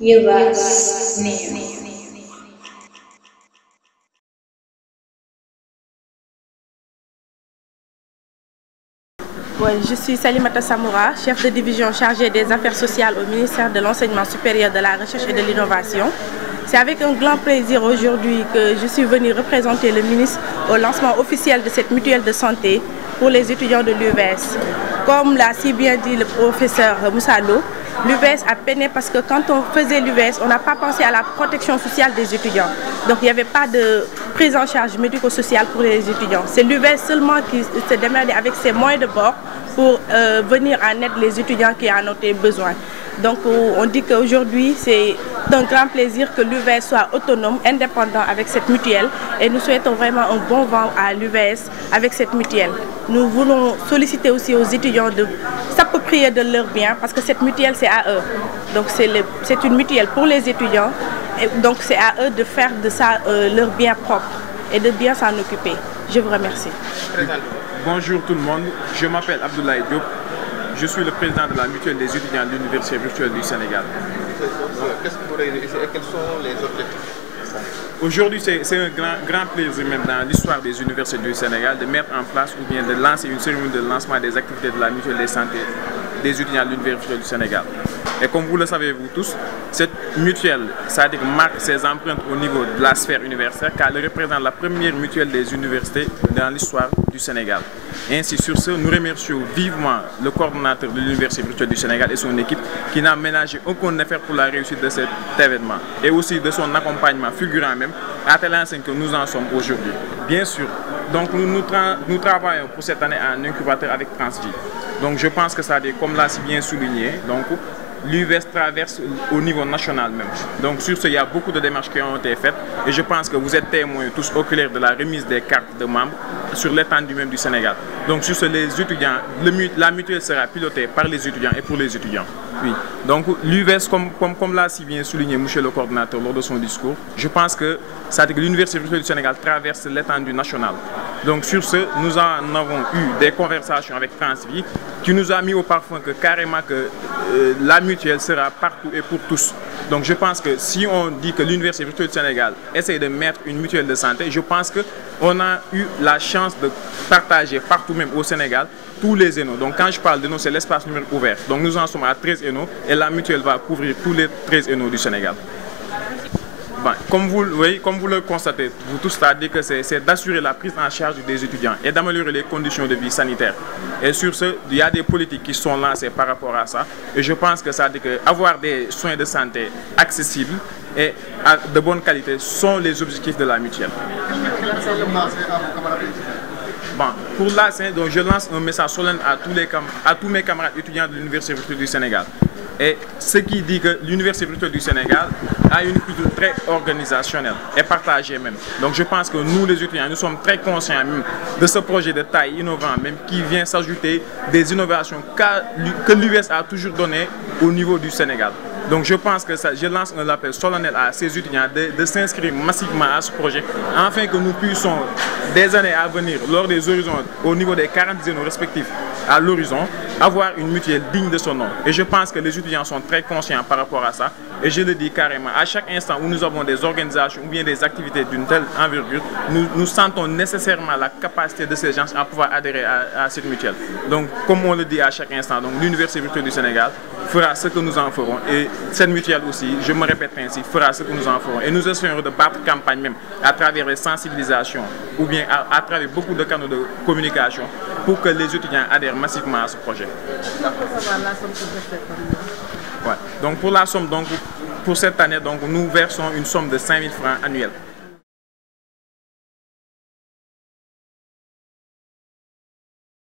Yuvas News. Ouais, je suis Salimata Samoura, chef de division chargée des affaires sociales au ministère de l'Enseignement supérieur, de la Recherche et de l'Innovation. C'est avec un grand plaisir aujourd'hui que je suis venue représenter le ministre au lancement officiel de cette mutuelle de santé pour les étudiants de l'UVS. Comme l'a si bien dit le professeur Moussalo, l'UVS a peiné parce que quand on faisait l'UVS, on n'a pas pensé à la protection sociale des étudiants. Donc il n'y avait pas de prise en charge médico-sociale pour les étudiants. C'est l'UVS seulement qui se démerdait avec ses moyens de bord pour venir en aide les étudiants qui en ont besoin. Donc on dit qu'aujourd'hui c'est un grand plaisir que l'UVS soit autonome, indépendant avec cette mutuelle et nous souhaitons vraiment un bon vent à l'UVS avec cette mutuelle. Nous voulons solliciter aussi aux étudiants de s'approprier de leurs biens parce que cette mutuelle c'est à eux. Donc c'est une mutuelle pour les étudiants et donc c'est à eux de faire de ça leur bien propre et de bien s'en occuper. Je vous remercie. Bonjour tout le monde, je m'appelle Abdoulaye Diop. Je suis le président de la mutuelle des étudiants de l'Université virtuelle du Sénégal. Qu'est-ce que vous réalisez et quels sont les objectifs? Aujourd'hui, c'est un grand plaisir même dans l'histoire des universités du Sénégal de mettre en place ou bien de lancer une cérémonie de lancement des activités de la mutuelle de santé des étudiants de l'Université du Sénégal. Et comme vous le savez vous tous, cette mutuelle, ça marque ses empreintes au niveau de la sphère universitaire car elle représente la première mutuelle des universités dans l'histoire du Sénégal. Et ainsi, sur ce, nous remercions vivement le coordonnateur de l'Université virtuelle du Sénégal et son équipe qui n'a ménagé aucun effort pour la réussite de cet événement et aussi de son accompagnement fulgurant même à tel enseigne que nous en sommes aujourd'hui. Bien sûr, donc nous travaillons pour cette année en incubateur avec Transvie. Donc je pense que ça, comme l'a si bien souligné, donc l'UVS traverse au niveau national même. Donc sur ce, il y a beaucoup de démarches qui ont été faites et je pense que vous êtes témoins tous oculaires de la remise des cartes de membres sur l'étendue même du Sénégal. Donc sur ce, les étudiants, la mutuelle sera pilotée par les étudiants et pour les étudiants. Oui. Donc l'UVS, comme l'a si bien souligné monsieur le coordinateur lors de son discours, je pense que l'Université virtuelle du Sénégal traverse l'étendue nationale. Donc sur ce, nous en avons eu des conversations avec Transvie qui nous a mis au parfum que carrément que la mutuelle sera partout et pour tous. Donc je pense que si on dit que l'Université virtuelle du Sénégal essaie de mettre une mutuelle de santé, je pense qu'on a eu la chance de partager partout même au Sénégal tous les ENO. Donc quand je parle d'ENO, c'est l'espace numérique ouvert. Donc nous en sommes à 13 ENO et la mutuelle va couvrir tous les 13 ENO du Sénégal. Bon, comme vous le constatez, vous tous, c'est-à-dire que c'est d'assurer la prise en charge des étudiants et d'améliorer les conditions de vie sanitaires. Et sur ce, il y a des politiques qui sont lancées par rapport à ça. Et je pense que ça dit que avoir des soins de santé accessibles et de bonne qualité sont les objectifs de la mutuelle. Bon, pour là, donc je lance un message solennel à tous mes camarades étudiants de l'Université virtuelle du Sénégal. Et ce qui dit que l'Université virtuelle du Sénégal a une culture très organisationnelle et partagée même. Donc je pense que nous les étudiants, nous sommes très conscients même de ce projet de taille innovant même qui vient s'ajouter des innovations que l'US a toujours données au niveau du Sénégal. Donc je pense que je lance un appel solennel à ces étudiants de s'inscrire massivement à ce projet afin que nous puissions, des années à venir, lors des horizons, au niveau des 40 zénos respectifs à l'horizon, avoir une mutuelle digne de son nom. Et je pense que les étudiants sont très conscients par rapport à ça. Et je le dis carrément, à chaque instant où nous avons des organisations ou bien des activités d'une telle envergure, nous sentons nécessairement la capacité de ces gens à pouvoir adhérer à cette mutuelle. Donc, comme on le dit à chaque instant, l'Université virtuelle du Sénégal fera ce que nous en ferons. Et cette mutuelle aussi, je me répète ainsi, fera ce que nous en ferons. Et nous essayerons de battre campagne même à travers les sensibilisations ou bien à travers beaucoup de canaux de communication pour que les étudiants adhèrent massivement à ce projet. Ouais. Donc pour la somme, pour cette année, nous versons une somme de 5 000 francs annuels.